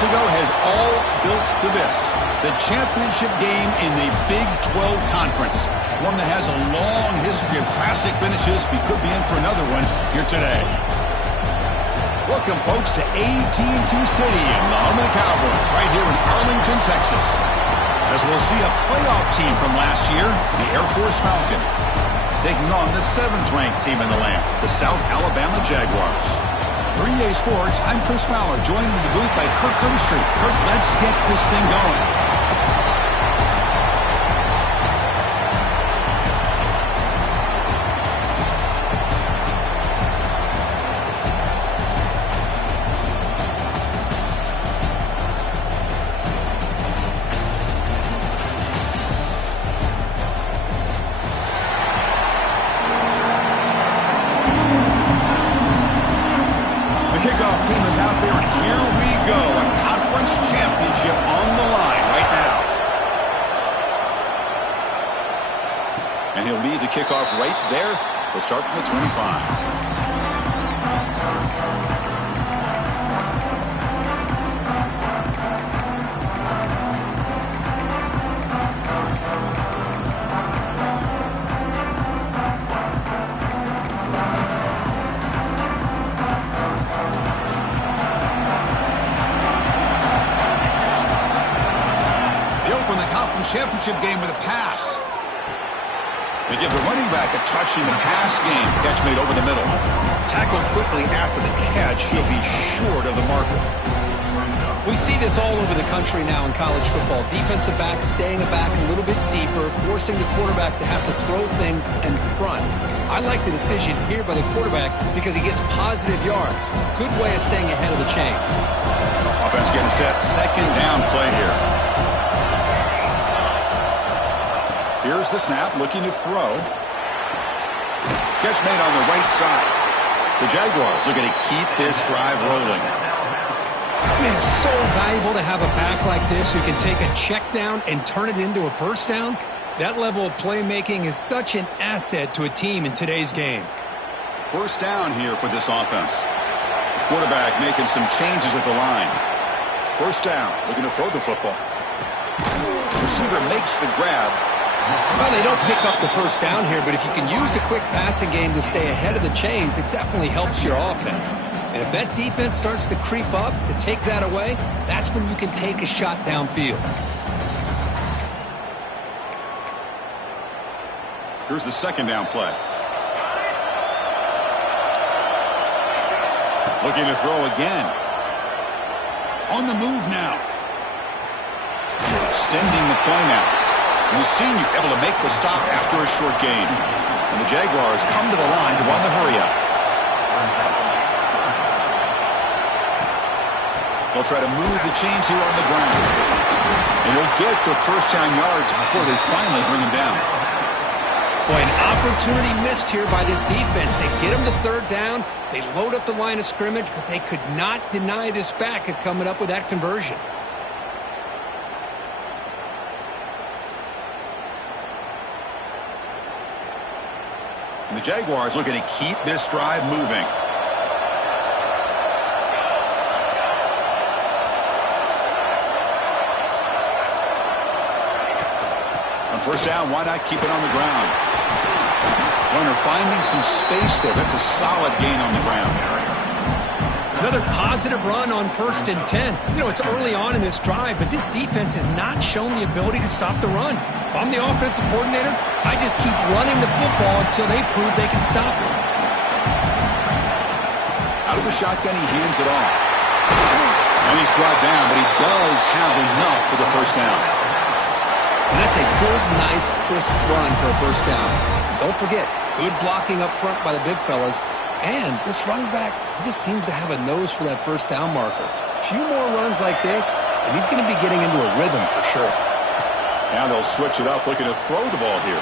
Ago has all built to this, the championship game in the Big 12 Conference, one that has a long history of classic finishes. We could be in for another one here today. Welcome, folks, to AT&T Stadium, the home of the Cowboys, right here in Arlington, Texas, as we'll see a playoff team from last year, the Air Force Falcons, taking on the 7th-ranked team in the land, the South Alabama Jaguars. For EA Sports, I'm Chris Fowler, joined in the booth by Kirk Herbstreit. Kirk, let's get this thing going. And he'll lead the kickoff right there. He'll start from the 25. Championship game with a pass. They give the running back a touch in the pass game. Catch made over the middle. Tackled quickly after the catch. He'll be short of the marker. We see this all over the country now in college football. Defensive backs staying back a little bit deeper, forcing the quarterback to have to throw things in front. I like the decision here by the quarterback because he gets positive yards. It's a good way of staying ahead of the chains. Offense getting set. Second down play here. Here's the snap, looking to throw. Catch made on the right side. The Jaguars are going to keep this drive rolling. I mean, it's so valuable to have a back like this who can take a check down and turn it into a first down. That level of playmaking is such an asset to a team in today's game. First down here for this offense. Quarterback making some changes at the line. First down, looking to throw the football. Receiver makes the grab. Well, they don't pick up the first down here, but if you can use the quick passing game to stay ahead of the chains, it definitely helps your offense. And if that defense starts to creep up to take that away, that's when you can take a shot downfield. Here's the second down play. Looking to throw again. On the move now. Extending the play now. And the senior able to make the stop after a short gain. And the Jaguars come to the line to run the hurry-up. They'll try to move the chains here on the ground. And they'll get the first down yards before they finally bring him down. Boy, an opportunity missed here by this defense. They get him to third down. They load up the line of scrimmage, but they could not deny this back of coming up with that conversion. And the Jaguars looking to keep this drive moving. On first down, why not keep it on the ground? Runner finding some space there. That's a solid gain on the ground. Another positive run on 1st and 10. You know, it's early on in this drive, but this defense has not shown the ability to stop the run. If I'm the offensive coordinator, I just keep running the football until they prove they can stop it. Out of the shotgun, he hands it off. And he's brought down, but he does have enough for the first down. And that's a good, nice, crisp run for a first down. Don't forget, good blocking up front by the big fellas. And this running back, he just seems to have a nose for that first down marker. A few more runs like this, and he's going to be getting into a rhythm for sure. Now they'll switch it up, looking to throw the ball here.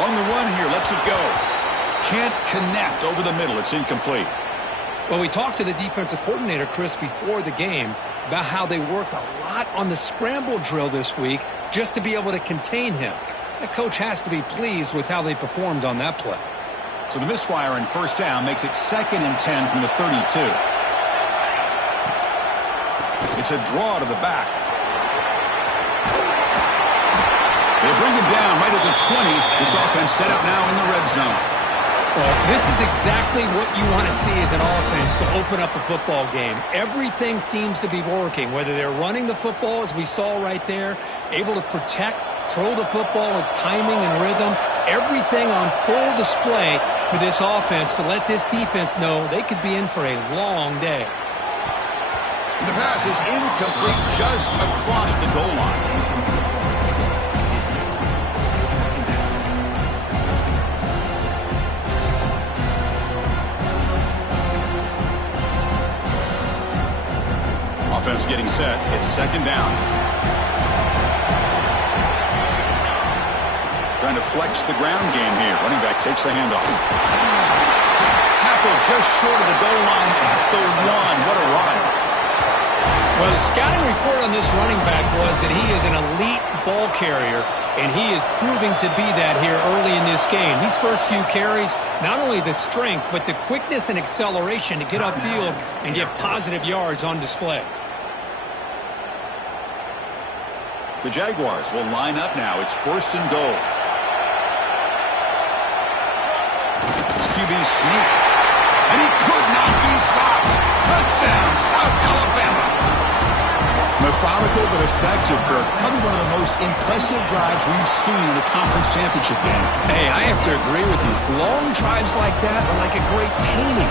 On the run here, lets it go. Can't connect over the middle. It's incomplete. Well, we talked to the defensive coordinator, Chris, before the game about how they worked a lot on the scramble drill this week just to be able to contain him. The coach has to be pleased with how they performed on that play. So the misfire in first down makes it 2nd and 10 from the 32. It's a draw to the back. They bring him down right at the 20. This offense set up now in the red zone. Well, this is exactly what you want to see as an offense to open up a football game. Everything seems to be working, whether they're running the football, as we saw right there, able to protect, throw the football with timing and rhythm, everything on full display for this offense to let this defense know they could be in for a long day. And the pass is incomplete just across the goal line. Offense getting set. It's 2nd down. Trying to flex the ground game here. Running back takes the handoff. Tackle just short of the goal line at the 1. What a run. Well, the scouting report on this running back was that he is an elite ball carrier, and he is proving to be that here early in this game. These first few carries, not only the strength, but the quickness and acceleration to get upfield and get positive yards on display. The Jaguars will line up now. It's 1st and goal. It's QB sneak. And he could not be stopped. Touchdown, South Alabama. Methodical but effective, Kirk. Probably one of the most impressive drives we've seen in the conference championship game. Hey, I have to agree with you. Long drives like that are like a great painting.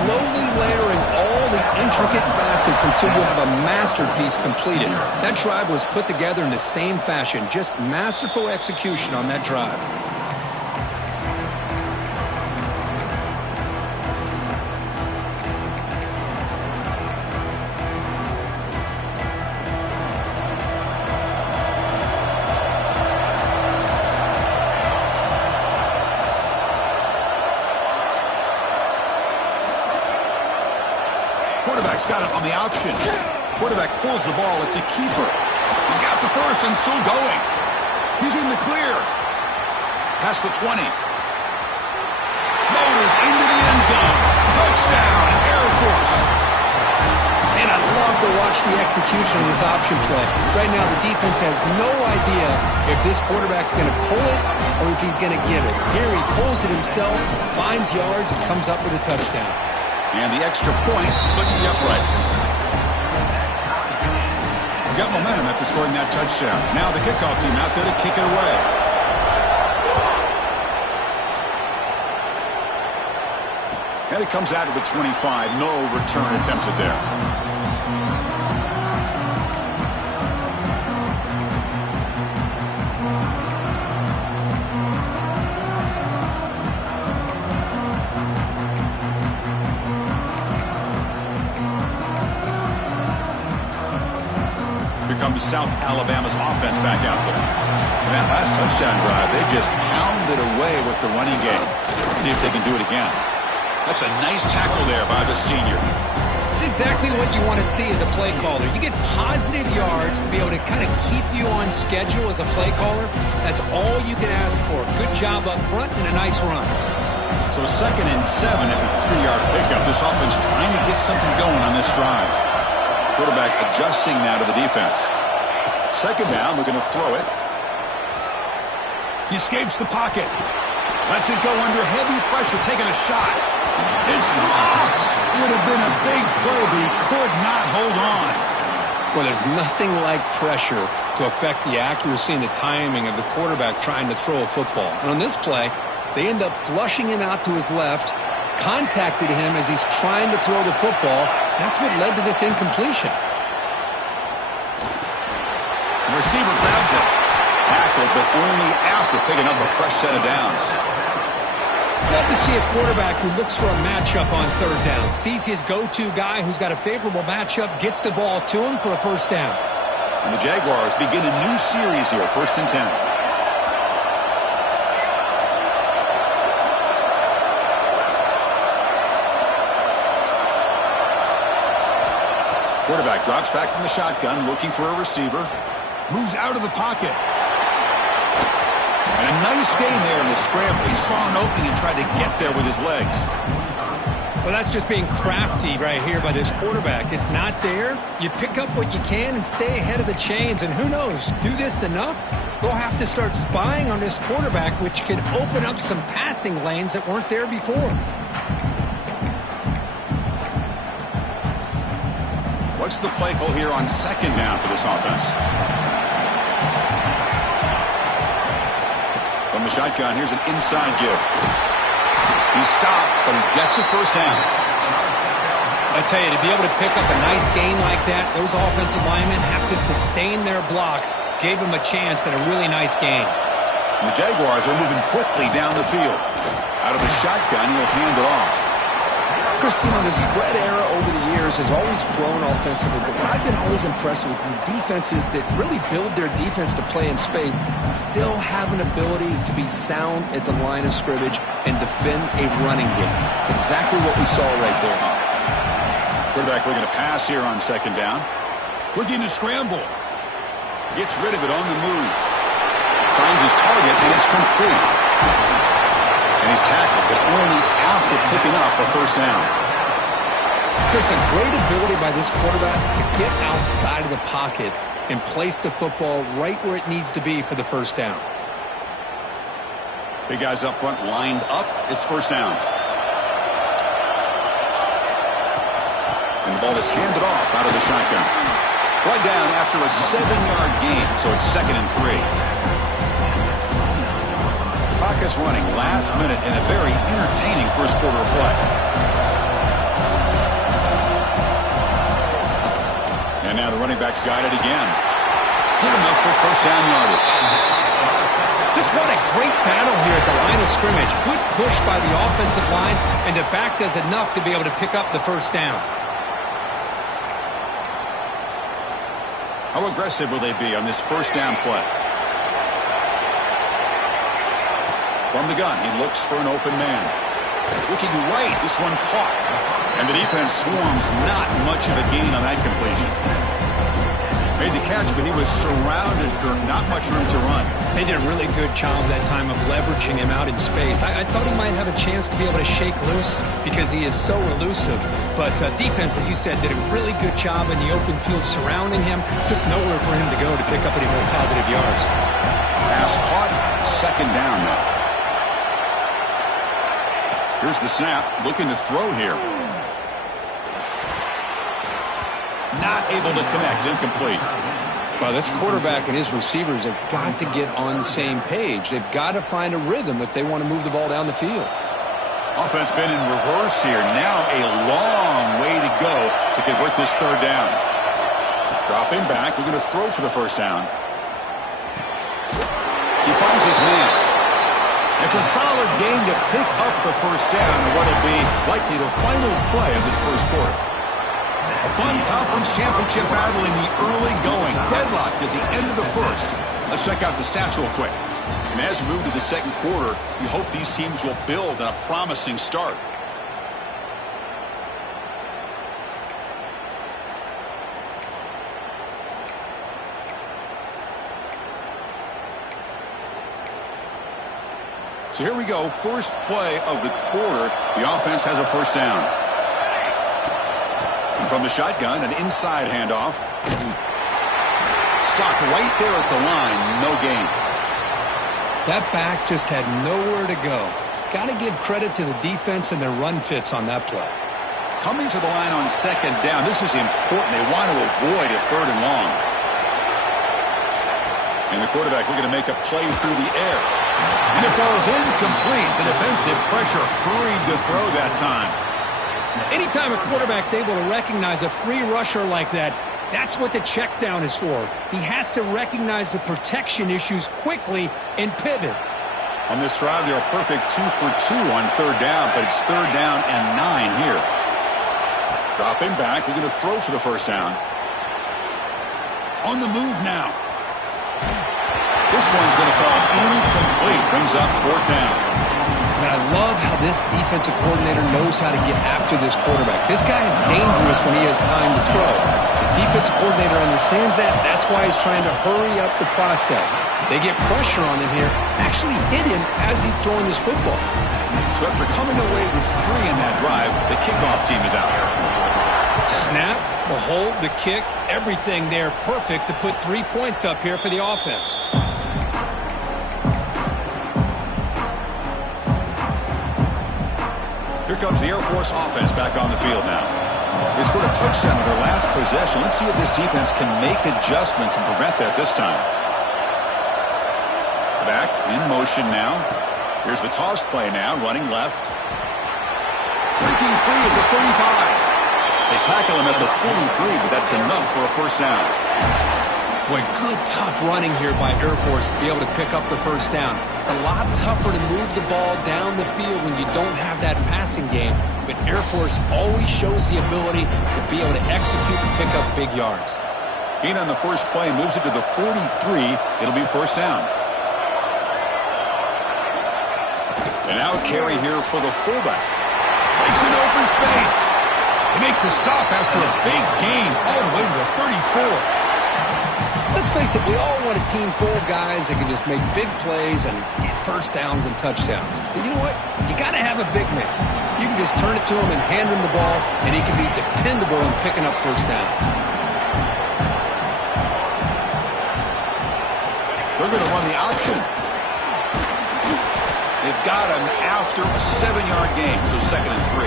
Slowly layering all the intricate facets until you have a masterpiece completed. That drive was put together in the same fashion. Just masterful execution on that drive. Quarterback's got it on the option. Quarterback pulls the ball. It's a keeper. He's got the first and still going. He's in the clear. Past the 20. Motors into the end zone. Touchdown, Air Force. And I love to watch the execution of this option play. Right now, the defense has no idea if this quarterback's going to pull it or if he's going to get it. Here he pulls it himself, finds yards, and comes up with a touchdown. And the extra point splits the uprights. We got momentum after scoring that touchdown. Now the kickoff team out there to kick it away. And it comes out of the 25. No return attempted there. Comes South Alabama's offense back out there. And that last touchdown drive, they just pounded away with the running game. Let's see if they can do it again. That's a nice tackle there by the senior. It's exactly what you want to see as a play caller. You get positive yards to be able to kind of keep you on schedule as a play caller. That's all you can ask for. Good job up front and a nice run. So 2nd and 7 at the 3-yard pickup. This offense trying to get something going on this drive. Quarterback adjusting now to the defense. 2nd down, we're going to throw it. He escapes the pocket. Lets it go under heavy pressure, taking a shot. It's dropped. Would have been a big play, but he could not hold on. Well, there's nothing like pressure to affect the accuracy and the timing of the quarterback trying to throw a football. And on this play, they end up flushing him out to his left, contacted him as he's trying to throw the football. That's what led to this incompletion. The receiver grabs it. Tackled, but only after picking up a fresh set of downs. Love to see a quarterback who looks for a matchup on 3rd down. Sees his go-to guy who's got a favorable matchup, gets the ball to him for a 1st down. And the Jaguars begin a new series here, 1st and 10. Quarterback drops back from the shotgun, looking for a receiver. Moves out of the pocket. And a nice gain there in the scramble. He saw an opening and tried to get there with his legs. Well, that's just being crafty right here by this quarterback. It's not there. You pick up what you can and stay ahead of the chains. And who knows, do this enough, they'll have to start spying on this quarterback, which could open up some passing lanes that weren't there before. What's the play call here on 2nd down for this offense? From the shotgun, here's an inside give. He stopped, but he gets a 1st down. I tell you, to be able to pick up a nice gain like that, those offensive linemen have to sustain their blocks. Gave him a chance at a really nice gain. And the Jaguars are moving quickly down the field. Out of the shotgun, he'll hand it off. Chris, you know, the spread era over the years has always grown offensively, but what I've been always impressed with defenses that really build their defense to play in space still have an ability to be sound at the line of scrimmage and defend a running game. It's exactly what we saw right there. Quarterback looking to pass here on 2nd down. Looking to scramble. Gets rid of it on the move. Finds his target, and it's complete. And he's tackled, but only after picking up a 1st down. Chris, a great ability by this quarterback to get outside of the pocket and place the football right where it needs to be for the 1st down. Big guys up front lined up. It's 1st down. And the ball is handed off out of the shotgun. One down after a 7-yard gain, so it's 2nd and 3. Clock is running last minute in a very entertaining first quarter of play. And now the running back's got it again. Good enough for first down yardage. Just what a great battle here at the line of scrimmage. Good push by the offensive line, and the back does enough to be able to pick up the first down. How aggressive will they be on this first down play? From the gun, he looks for an open man. Looking right, this one caught. And the defense swarms, not much of a gain on that completion. Made the catch, but he was surrounded, Kirk. Not much room to run. They did a really good job that time of leveraging him out in space. I thought he might have a chance to be able to shake loose because he is so elusive. But defense, as you said, did a really good job in the open field surrounding him. Just nowhere for him to go to pick up any more positive yards. Pass caught, 2nd down now. Here's the snap, looking to throw here. Not able to connect, incomplete. Well, this quarterback and his receivers have got to get on the same page. They've got to find a rhythm if they want to move the ball down the field. Offense been in reverse here. Now a long way to go to convert this 3rd down. Dropping back, we're going to throw for the first down. He finds his man. It's a solid game to pick up the first down in what will be likely the final play of this first quarter. A fun conference championship battle in the early going. Deadlocked at the end of the first. Let's check out the stats real quick. And as we move to the second quarter, we hope these teams will build on a promising start. So here we go. First play of the quarter. The offense has a first down. From the shotgun, an inside handoff. Stopped right there at the line. No gain. That back just had nowhere to go. Got to give credit to the defense and their run fits on that play. Coming to the line on 2nd down. This is important. They want to avoid a 3rd and long. And the quarterback looking to make a play through the air. And it falls incomplete. The defensive pressure hurried to throw that time. Anytime a quarterback's able to recognize a free rusher like that, that's what the check down is for. He has to recognize the protection issues quickly and pivot. On this drive, they're a perfect 2 for 2 on 3rd down, but it's 3rd down and 9 here. Dropping back, we're going to throw for the first down. On the move now. This one's going to fall incomplete. Brings up 4th down. And I love how this defensive coordinator knows how to get after this quarterback. This guy is dangerous when he has time to throw. The defensive coordinator understands that. That's why he's trying to hurry up the process. They get pressure on him here, actually hit him as he's throwing this football. So after coming away with 3 in that drive, the kickoff team is out here. Snap, the hold, the kick, everything there perfect to put 3 points up here for the offense. Here comes the Air Force offense back on the field now. They scored a touchdown in their last possession. Let's see if this defense can make adjustments and prevent that this time. Back in motion now. Here's the toss play now, running left. Breaking free at the 35. They tackle him at the 43, but that's enough for a first down. Boy, good tough running here by Air Force to be able to pick up the first down. It's a lot tougher to move the ball down the field when you don't have that passing game, but Air Force always shows the ability to be able to execute and pick up big yards. Gain on the first play, moves it to the 43. It'll be first down. And now a carry here for the fullback. Makes an open space. They make the stop after a big gain all the way to the 34. Let's face it, we all want a team full of guys that can just make big plays and get first downs and touchdowns. But you know what? You got to have a big man. You can just turn it to him and hand him the ball, and he can be dependable in picking up first downs. They're going to run the option. They've got him after a 7-yard gain, so 2nd and 3.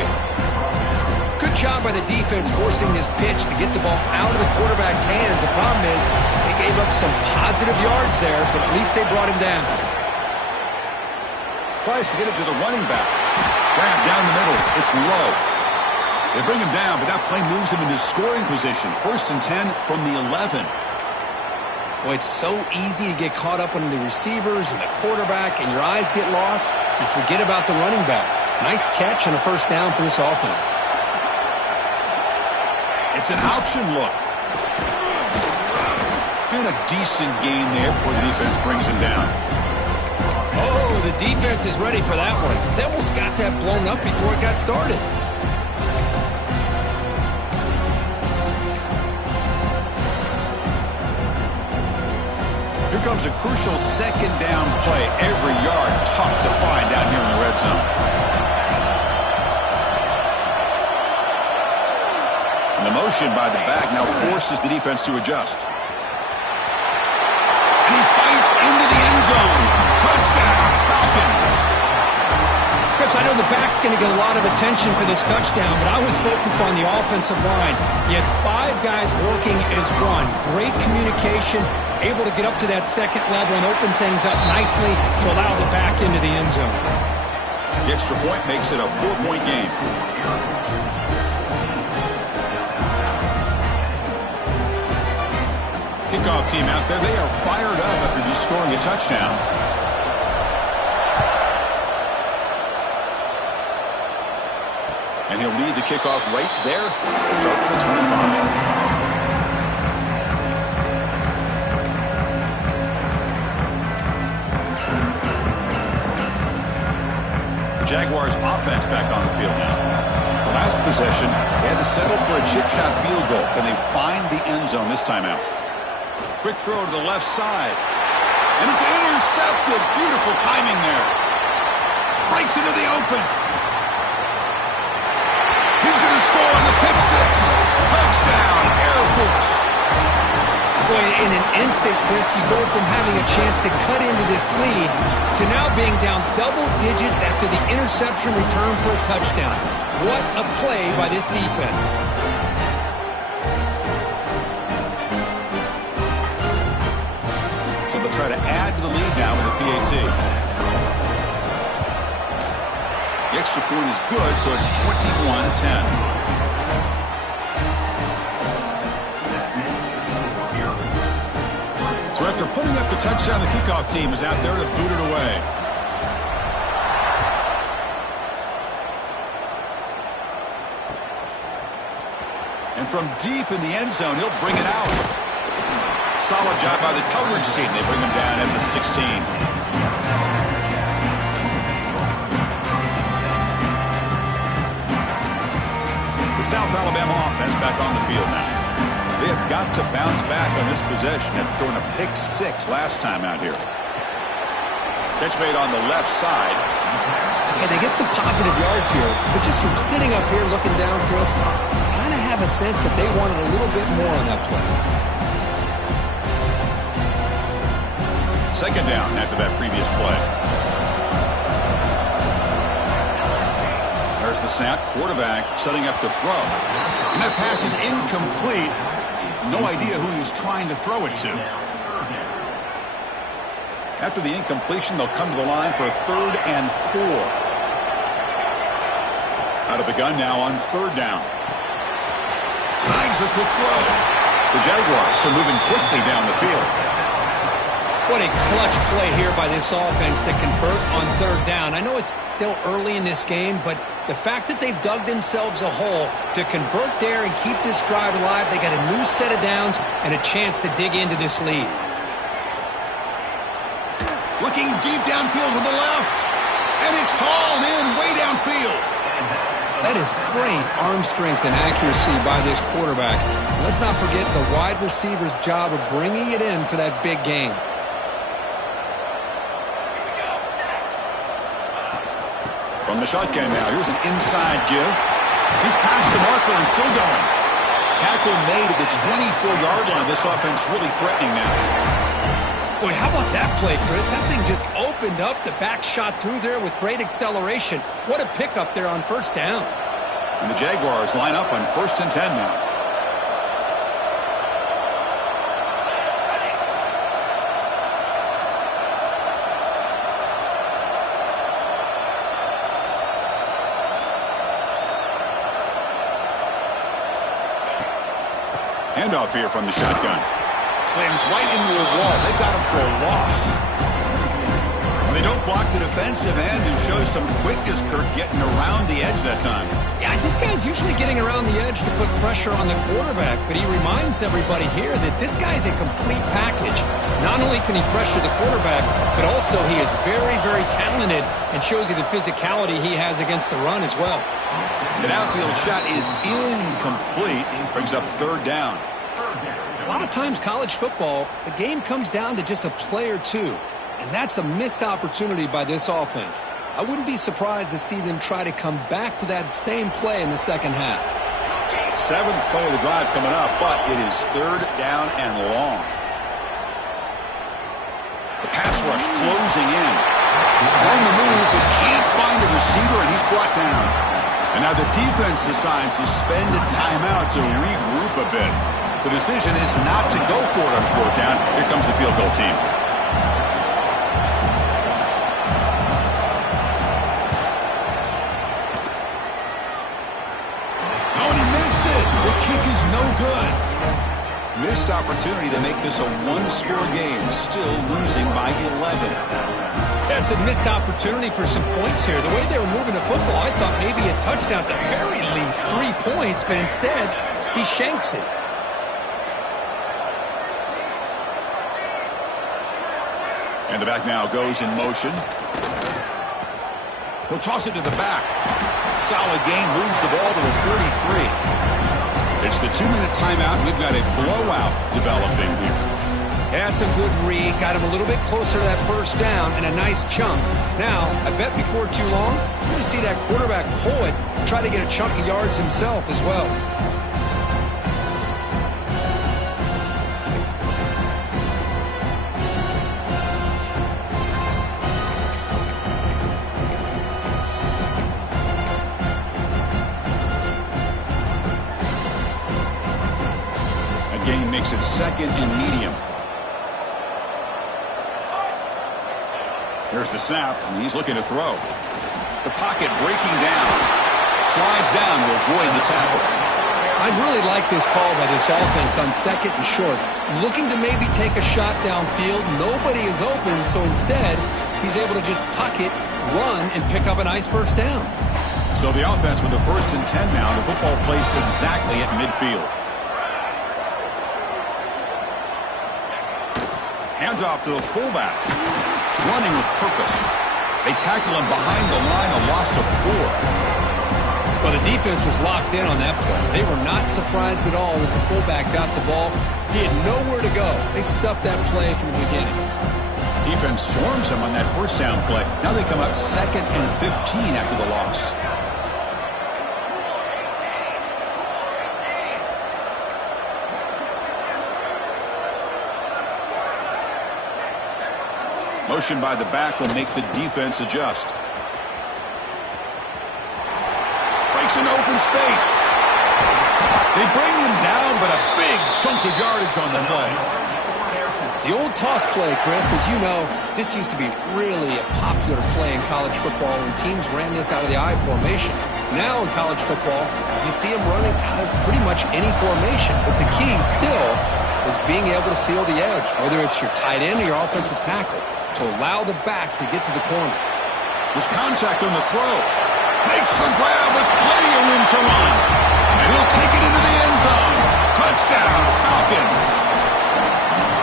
Good Good job by the defense forcing this pitch to get the ball out of the quarterback's hands. The problem is they gave up some positive yards there, but at least they brought him down. Tries to get it to the running back. Grab down the middle. It's low. They bring him down, but that play moves him into scoring position. 1st and 10 from the 11. Well, it's so easy to get caught up on the receivers and the quarterback, and your eyes get lost. You forget about the running back. Nice catch and a 1st down for this offense. It's an option look. And a decent gain there before the defense brings him down. Oh, the defense is ready for that one. They almost got that blown up before it got started. Here comes a crucial 2nd down play. Every yard tough to find down here in the red zone. And the motion by the back now forces the defense to adjust. And he fights into the end zone. Touchdown, Falcons. Chris, I know the back's going to get a lot of attention for this touchdown, but I was focused on the offensive line. You had 5 guys working as one. Great communication, able to get up to that 2nd level and open things up nicely to allow the back into the end zone. The extra point makes it a 4-point game. Kickoff team out there, they are fired up after just scoring a touchdown. And he'll lead the kickoff right there. Start at the 25. The Jaguars offense back on the field now. The last possession, they had to settle for a chip shot field goal. Can they find the end zone this time out? Quick throw to the left side. And it's intercepted. Beautiful timing there. Breaks into the open. He's going to score on the pick 6. Touchdown, Air Force. Boy, in an instant, Chris, you go from having a chance to cut into this lead to now being down double digits after the interception return for a touchdown. What a play by this defense. So they'll try to add to the lead now with a PAT. The extra point is good, so it's 21-10. So after putting up the touchdown, the kickoff team is out there to boot it away. And from deep in the end zone, he'll bring it out. Solid job by the coverage team. They bring him down at the 16. The South Alabama offense back on the field now. They have got to bounce back on this possession after throwing a pick 6 last time out here. Catch made on the left side. And they get some positive yards here, but just from sitting up here looking down, Chris, kind of have a sense that they wanted a little bit more on that play. 2nd down after that previous play. There's the snap. Quarterback setting up to throw. And that pass is incomplete. No idea who he was trying to throw it to. After the incompletion, they'll come to the line for a 3rd and 4. Out of the gun now on 3rd down. Signs the quick throw. The Jaguars are moving quickly down the field. What a clutch play here by this offense to convert on 3rd down. I know it's still early in this game, but the fact that they've dug themselves a hole to convert there and keep this drive alive, they got a new set of downs and a chance to dig into this lead. Looking deep downfield with the left. And it's hauled in way downfield. That is great arm strength and accuracy by this quarterback. Let's not forget the wide receiver's job of bringing it in for that big gain. From the shotgun now, here's an inside give. He's past the marker and still going. Tackle made at the 24-yard line. This offense really threatening now. Boy, how about that play, Chris? That thing just opened up. The back shot through there with great acceleration. What a pickup there on 1st down. And the Jaguars line up on 1st and 10 now. Handoff here from the shotgun. Slams right into a wall. They've got him for a loss. They don't block the defensive end and show some quickness, Kirk, getting around the edge that time. Yeah, this guy's usually getting around the edge to put pressure on the quarterback, but he reminds everybody here that this guy's a complete package. Not only can he pressure the quarterback, but also he is very, very talented and shows you the physicality he has against the run as well. The downfield shot is incomplete. Brings up 3rd down. A lot of times college football, the game comes down to just a play or two. And that's a missed opportunity by this offense. I wouldn't be surprised to see them try to come back to that same play in the second half. 7th play of the drive coming up, but it is 3rd down and long. The pass rush closing in. On the move, but can't find a receiver, and he's brought down. And now the defense decides to spend a timeout to regroup a bit. The decision is not to go for it on 4th down. Here comes the field goal team. Kick is no good. Missed opportunity to make this a one-score game. Still losing by 11. That's a missed opportunity for some points here. The way they were moving the football, I thought maybe a touchdown, at the very least 3 points, but instead he shanks it. And the back now goes in motion. He'll toss it to the back. Solid gain, moves the ball to the 33. It's the 2-minute timeout. We've got a blowout developing here. That's a good read. Got him a little bit closer to that 1st down and a nice chunk. Now, I bet before too long, you're going to see that quarterback pull it, try to get a chunk of yards himself as well. Gain makes it 2nd and medium. Here's the snap, and he's looking to throw. The pocket breaking down. Slides down to avoid the tackle. I really like this call by this offense on 2nd and short. Looking to maybe take a shot downfield. Nobody is open, so instead, he's able to just tuck it, run, and pick up a nice 1st down. So the offense with the 1st and 10 now. The football placed exactly at midfield. Hands off to the fullback. Running with purpose. They tackle him behind the line, a loss of 4. Well, the defense was locked in on that play. They were not surprised at all when the fullback got the ball. He had nowhere to go. They stuffed that play from the beginning. Defense swarms him on that 1st down play. Now they come up 2nd and 15 after the loss. Motion by the back will make the defense adjust. Breaks an open space. They bring him down, but a big chunk of yardage on the play. The old toss play, Chris, as you know, this used to be really a popular play in college football when teams ran this out of the I formation. Now in college football, you see them running out of pretty much any formation, but the key still is being able to seal the edge, whether it's your tight end or your offensive tackle, to allow the back to get to the corner. There's contact on the throw. Makes the grab with plenty of room to run. And he'll take it into the end zone. Touchdown, Falcons.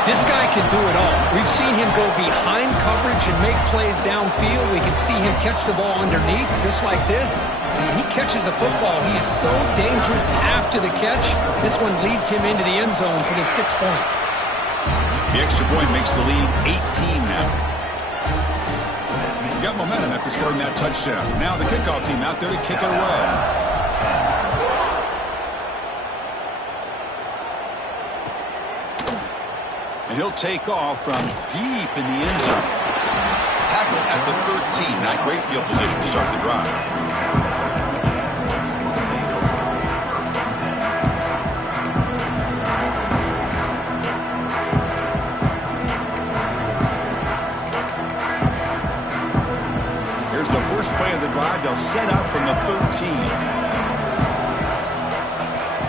This guy can do it all. We've seen him go behind coverage and make plays downfield. We can see him catch the ball underneath, just like this. And when he catches a football, he is so dangerous after the catch. This one leads him into the end zone for the 6 points. The extra point makes the lead 18 now. You got momentum after scoring that touchdown. Now the kickoff team out there to kick it away. And he'll take off from deep in the end zone. Tackle at the 13. Not great field position to start the drive.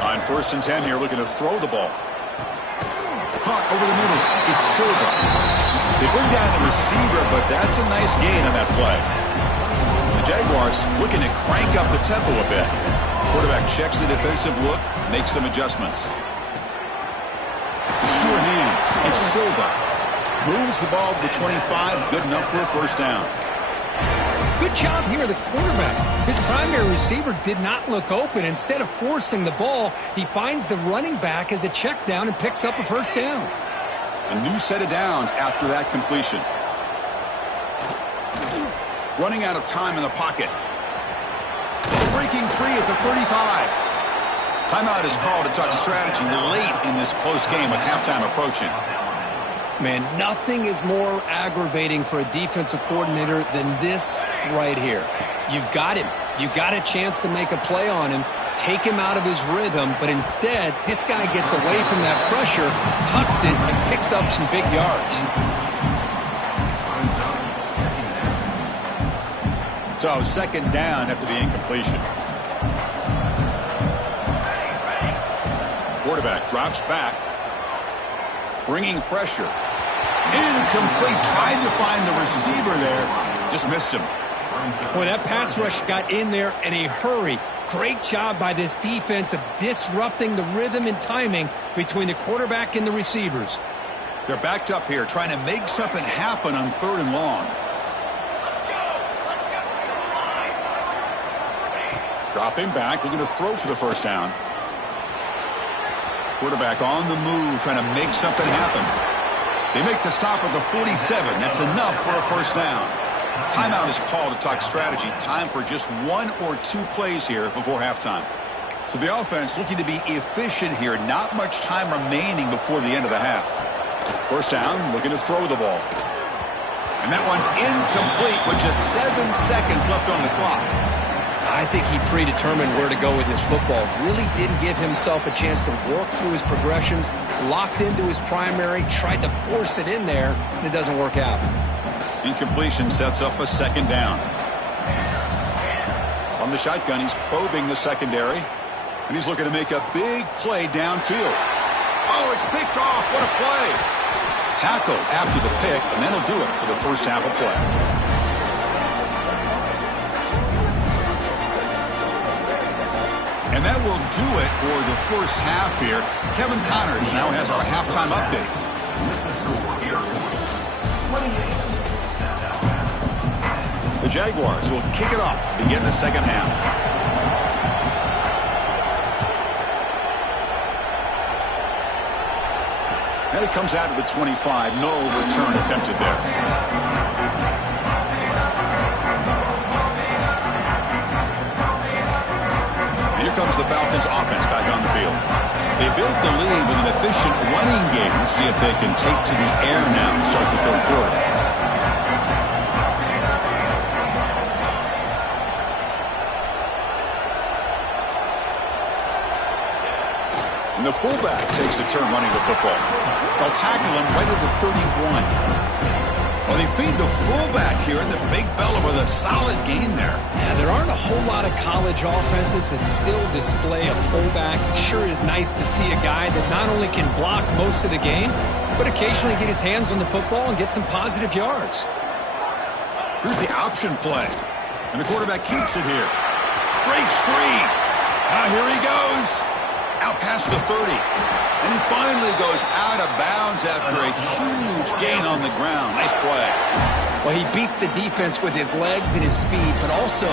On 1st and 10 here, looking to throw the ball. Caught over the middle. It's Silva. They bring down the receiver, but that's a nice gain on that play. The Jaguars looking to crank up the tempo a bit. Quarterback checks the defensive look, makes some adjustments. Sure hands. It's Silva. Moves the ball to the 25. Good enough for a first down. Good job here, the quarterback. His primary receiver did not look open. Instead of forcing the ball, he finds the running back as a check down and picks up a first down. A new set of downs after that completion. Running out of time in the pocket. Breaking free at the 35. Timeout is called to talk strategy late in this close game with halftime approaching. Man, nothing is more aggravating for a defensive coordinator than this right here. You've got him. You've got a chance to make a play on him, take him out of his rhythm, but instead, this guy gets away from that pressure, tucks it, and picks up some big yards. So, second down after the incompletion. Quarterback drops back, bringing pressure. Incomplete. Tried to find the receiver there. Just missed him. Boy, that pass rush got in there in a hurry. Great job by this defense of disrupting the rhythm and timing between the quarterback and the receivers. They're backed up here, trying to make something happen on 3rd and long. Dropping back, looking to throw for the first down. Quarterback on the move, trying to make something happen. They make the stop at the 47. That's enough for a first down. Timeout is called to talk strategy. Time for just 1 or 2 plays here before halftime. So the offense looking to be efficient here. Not much time remaining before the end of the half. First down, looking to throw the ball. And that one's incomplete with just 7 seconds left on the clock. I think he predetermined where to go with his football. Really didn't give himself a chance to work through his progressions. Locked into his primary, tried to force it in there, and it doesn't work out. Incompletion sets up a second down. On the shotgun, he's probing the secondary, and he's looking to make a big play downfield. Oh, it's picked off. What a play. Tackle after the pick, and that'll do it for the first half of play. And that will do it for the first half here. Kevin Connors now has our halftime update. The Jaguars will kick it off to begin the second half. And it comes out to the 25. No return attempted there. Here comes the Falcons offense back on the field. They built the lead with an efficient running game. Let's see if they can take to the air now to start the 3rd quarter. And the fullback takes a turn running the football. They'll tackle him right at the 31. Well, they feed the fullback here, and the big fella with a solid gain there. Yeah, there aren't a whole lot of college offenses that still display a fullback. It sure is nice to see a guy that not only can block most of the game, but occasionally get his hands on the football and get some positive yards. Here's the option play, and the quarterback keeps it here. Breaks free. Now here he goes. Out past the 30. And he finally goes out of bounds after a huge gain on the ground. Nice play. Well, he beats the defense with his legs and his speed, but also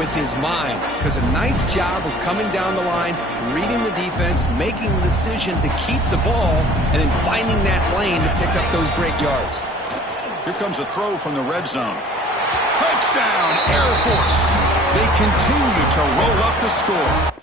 with his mind. Because a nice job of coming down the line, reading the defense, making the decision to keep the ball, and then finding that lane to pick up those great yards. Here comes a throw from the red zone. Touchdown, Air Force. They continue to roll up the score.